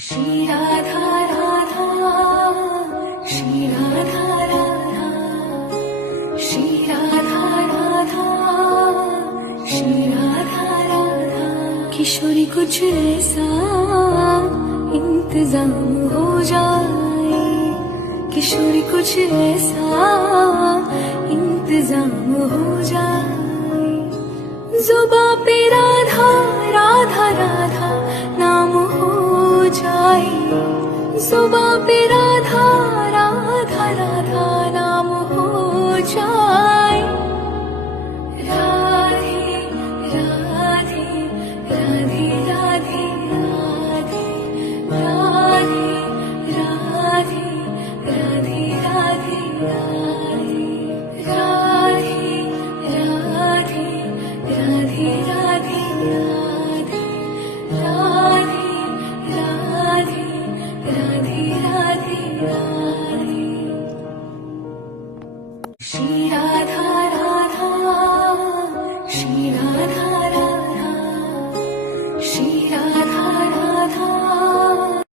श्री राधा राधा, श्री राधा राधा, श्री राधा राधा, श्री राधा राधा। किशोरी कुछ ऐसा इंतजाम हो जाए, किशोरी कुछ ऐसा इंतजाम हो जाए। जुबां पे राधा राधा राधा नाम हो जाए, जुबां पे